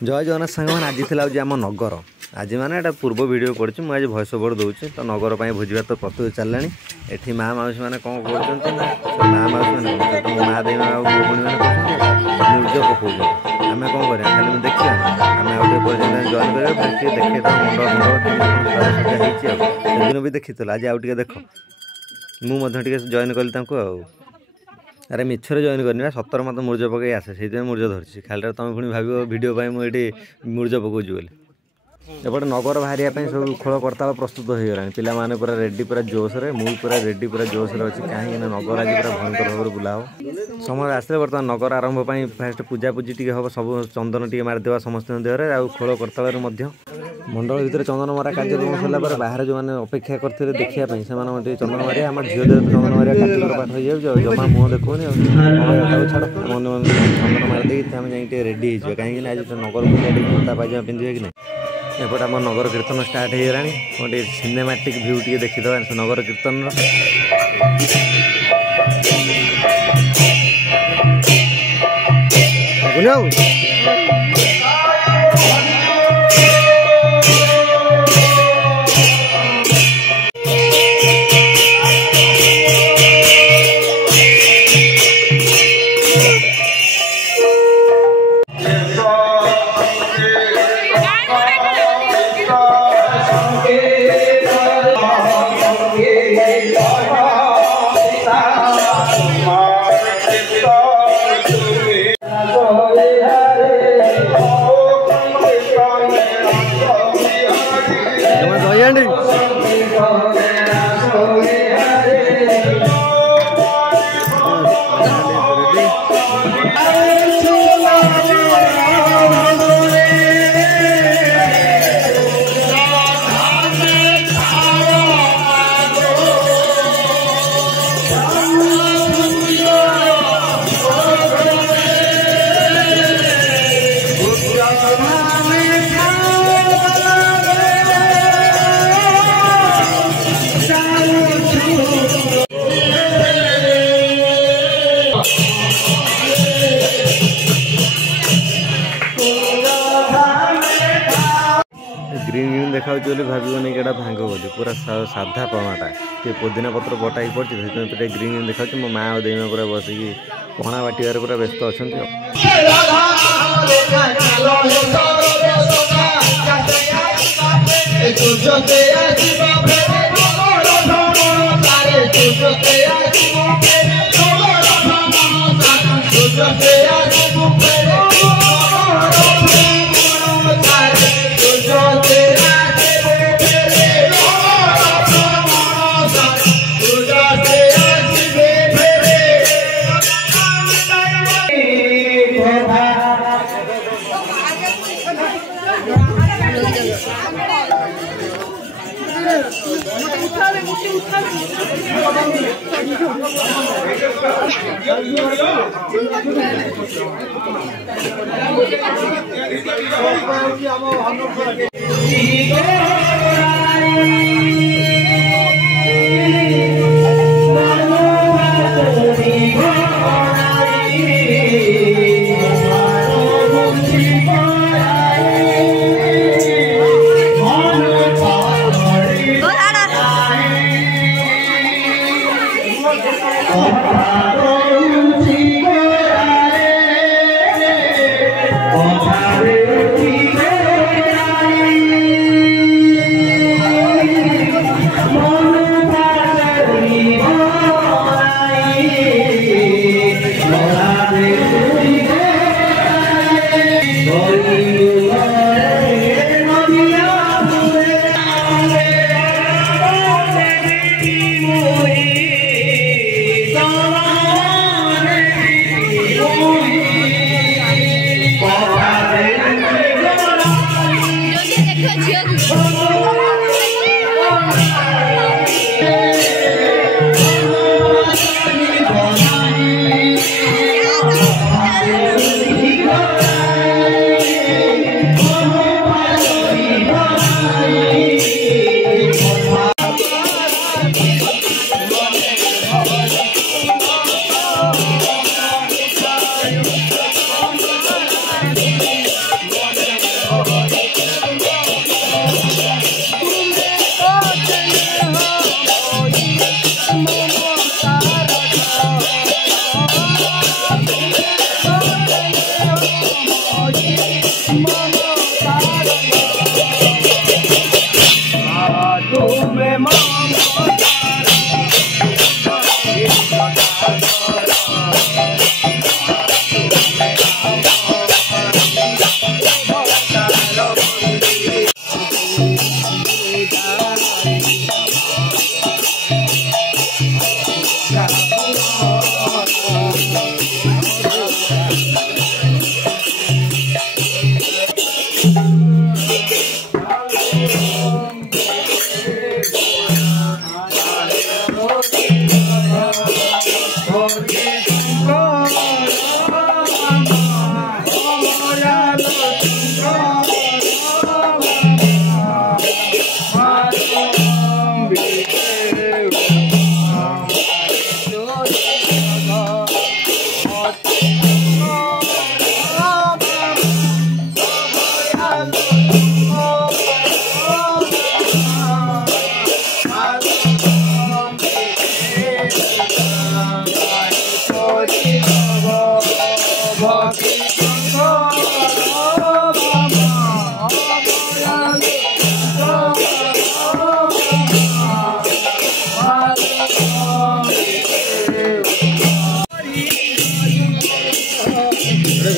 जय जगन्नाथ सांग मैंने आज थी आज आम नगर आज माने एटा पूर्व वीडियो पड़ी मुझे भॉइस ओवर दूसरी तो नगर पर भोजभात तो प्रस्तुत चलला एठी माँ माउसी मैंने कौन कर माँ माउसी मैंने तो माँ दे भूणी मैंने मूर्ज पकाऊँ आम कौन कर खाली देखिए आम आगे जॉइन कर देखिए मुंड मुंड भी देखी आज आउ टे देख मुझे जॉइन कली अरे मिछरे जॉइन करनी सतर मत मूर्ज पकई आसे से मूर्ज धरसी खाली तुम पुणी भाव भिडियो मुझे मूर्ज पकाऊँ बोली एपटे नगर बाहर सब खोल करताल प्रस्तुत हो गलानी पिला माने पूरा रेडी पूरा जोश रे मुझे पूरा रेडी पूरा जोश रे अच्छी कहीं नगर आज पूरा भयंकर भाव बुलाव समय आसले बर्तमान नगर आरंभ फास्ट पूजा पूजी टी हम सब चंदन टी मारिदेवा समस्त देहरे आ खोल करताल मंडल भितर चंदन मरा कार्यक्रम सरला बाहर जो मैंने अपेक्षा करते देखापी से चंदन मारिया आम झील देह चंदन मारिया कार्तिक पाठ हो जाए जमा मुँह देखुनि छाड़ चंदन मारिदे आम जा रेडी हो कहीं आज नगर पूजा पाइजामा पिंधे कि एपटे आम नगर कीर्तन स्टार्ट हो गलानी गोटे सिनेमाटिक भ्यू टी देखीद नगर कीर्तन ग्रीन ग्रीन देखा भावन कि भांग बोली पूरा साधा पणाटा कि पुदीना पत्र बटा ही पड़ी ग्रीन ग्रीन देखा मो माँ और देमा पूरा बसिकी पणा बाटिबार पूरा व्यस्त अच्छा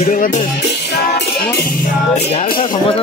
वीडियो करते यार समझ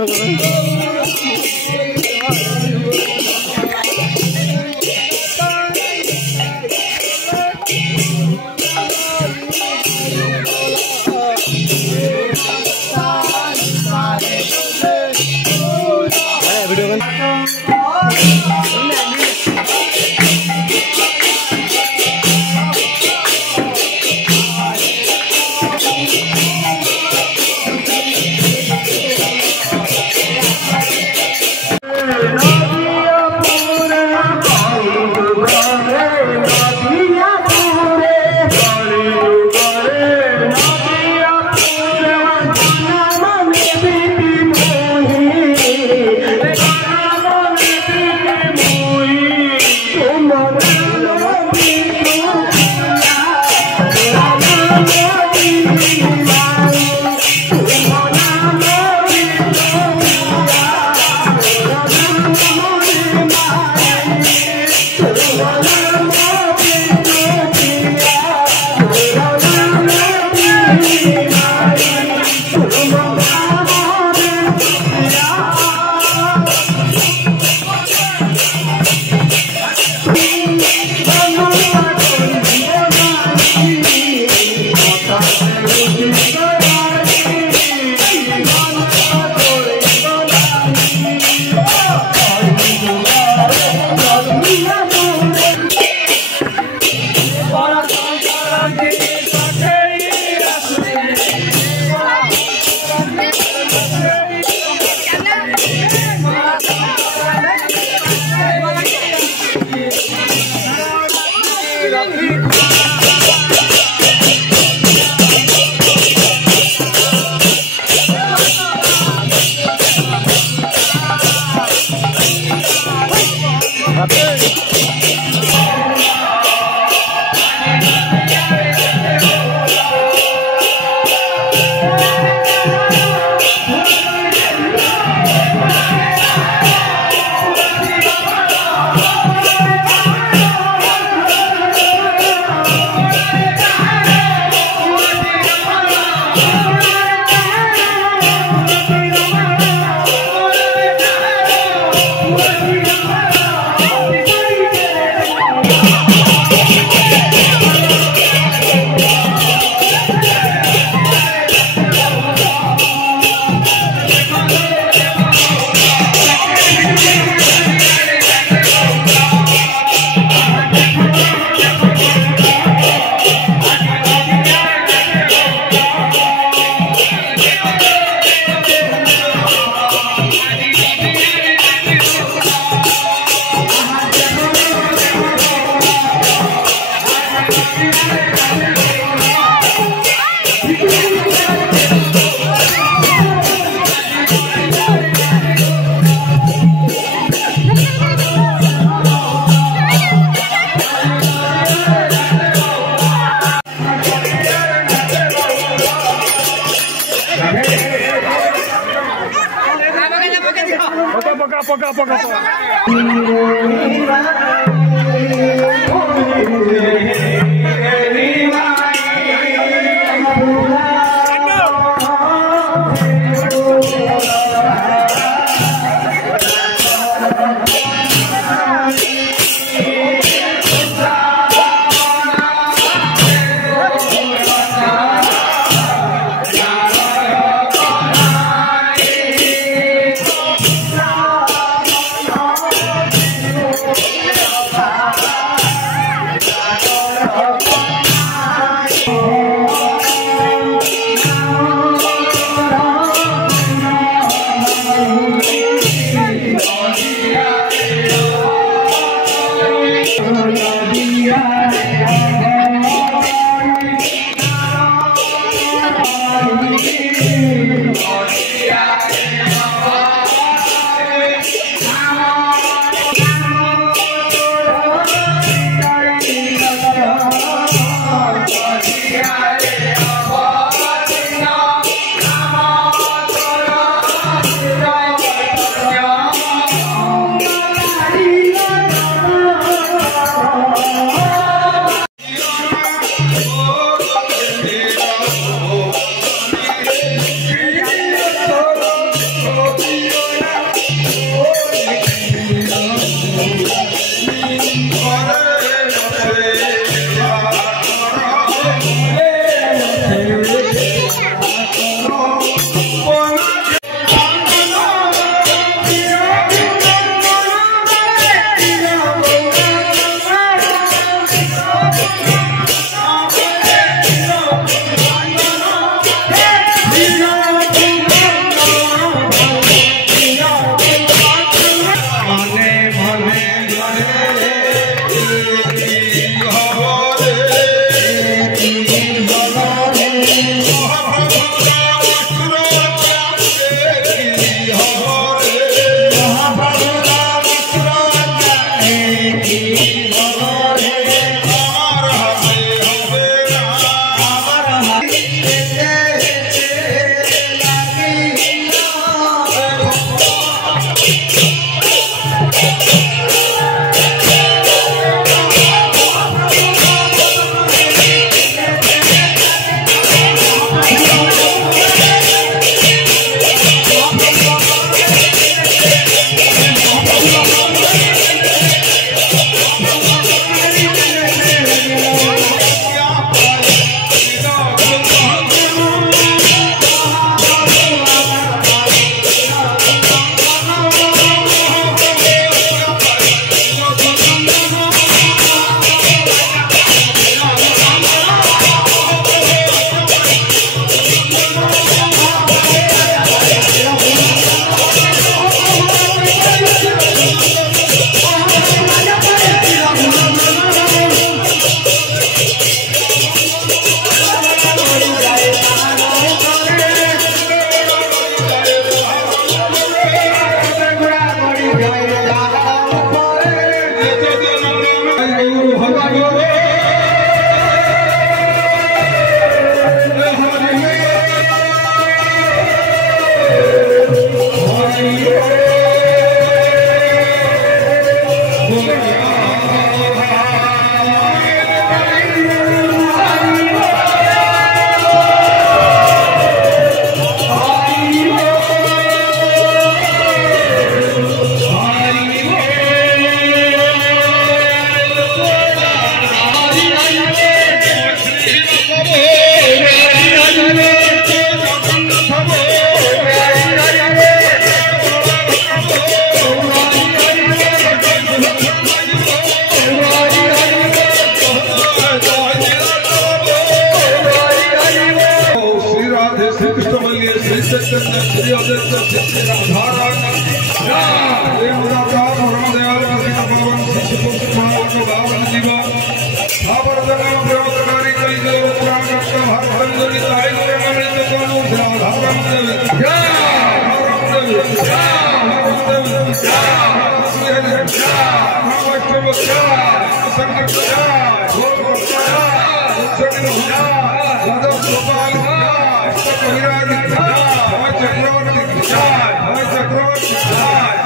पका पका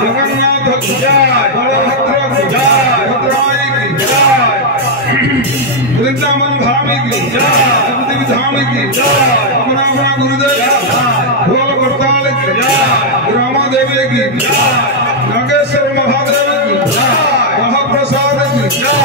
जगन्नाथ वृंदावन धाम की जय, धाम की जय, अपना अपना गुरुदेव भोल करताल की जय, रामा देवी की जय, नागेश्वर महादेव की जय, महाप्रसाद की जय।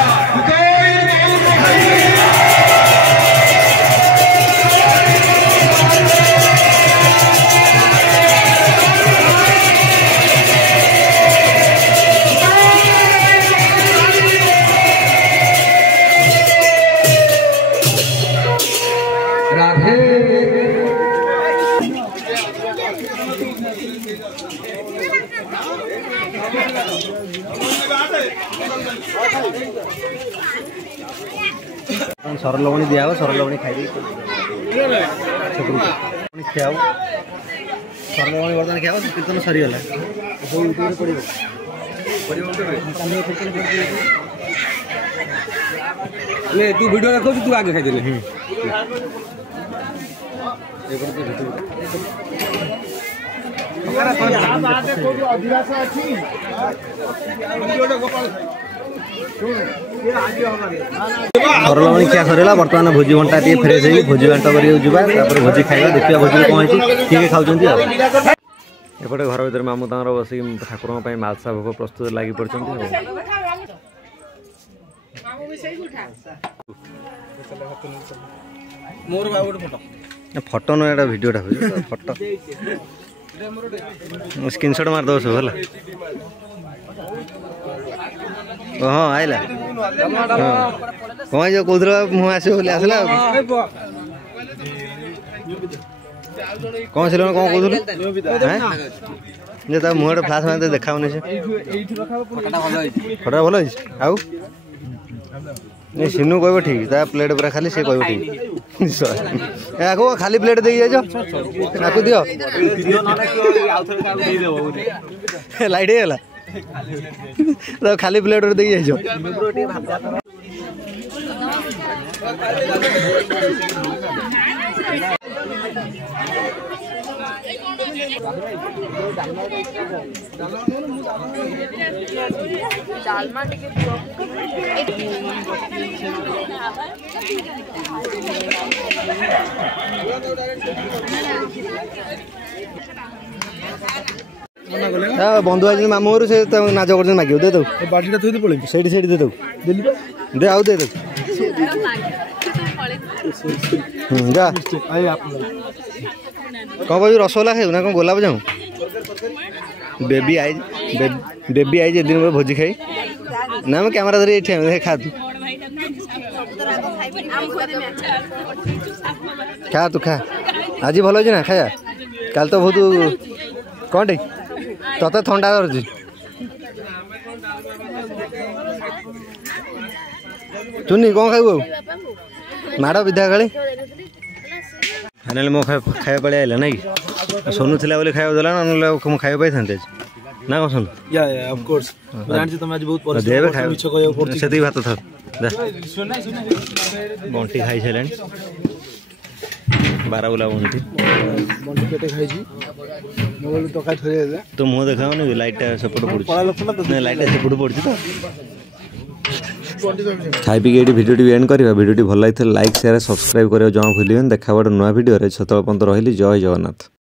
सर लवणी दिया सर लवणी खाई खिया सर लवणी बर्तमान खिया कीर्तन सरीगला तू वीडियो देखो तू आगे खाई सर लवणी खिया सरीला बर्तमान भोजी बंटा टे फ्रेश हो भोजी बांट कर भोजी खाଇବା देखिए भोजी कौन किए खाऊँ एपटे घर भर मामू तर बस ठाकुर मालसा भोग प्रस्तुत लगी पड़ते फोटो ना भिडियोटा फोटो स्क्रीनशॉट मार दो सब हाँ आइला कौन जो कौन मुँह आस आसला कौन से कौन कहते मुहर फ्लाश मारे देखा से फटा भल आउ सिनू कह ठीक प्लेट पूरा खाली से कह ठीक आको खाली प्लेट दे जाको दियो लाइट है खाली प्लेट दे बंधु आज मामू घर से नाच कर मागे दे दो बाटीटा थोड़ी पड़े से दे दो दे आउ दे दो जा कौन भाई रसगोला खाऊ ना कौन गोलाप जाऊँ बेबी आई दिन भोजी खाई ना मैं कैमरा धरी ये खा तू खा तू खा आज भल अच्छे ना खाया काल तो बहुत कौन टे तते थंडा कर चुनी कौन खाऊ माड़ विधा काली फाइनाल मो खाया पड़े आइला ना कि सोनू थिला बोले खाया देला ना मु खाया पाई थांते ना कौन सोनू या ऑफ कोर्स जानछि तुम आज बहुत परिश्रम देबे खाया मिछ कहयो पड़छि सेती भात था बंटी खाई छलेन 12 बुला बंटी पेटे खाई छी मोबाइल टका थरे दे तो मुंह देखाओ ना लाइट सपोर्ट पड़छि ना लाइट सपोर्ट पड़छि तो खाई पी के भिडियो एंड करवा भिडियो भल लगी लाइक शेयर सब्सक्राइब करियो जमा भूलिबेन देखा नुआ भिडियो रे 7 पर्यंत रहिली जय जगन्नाथ।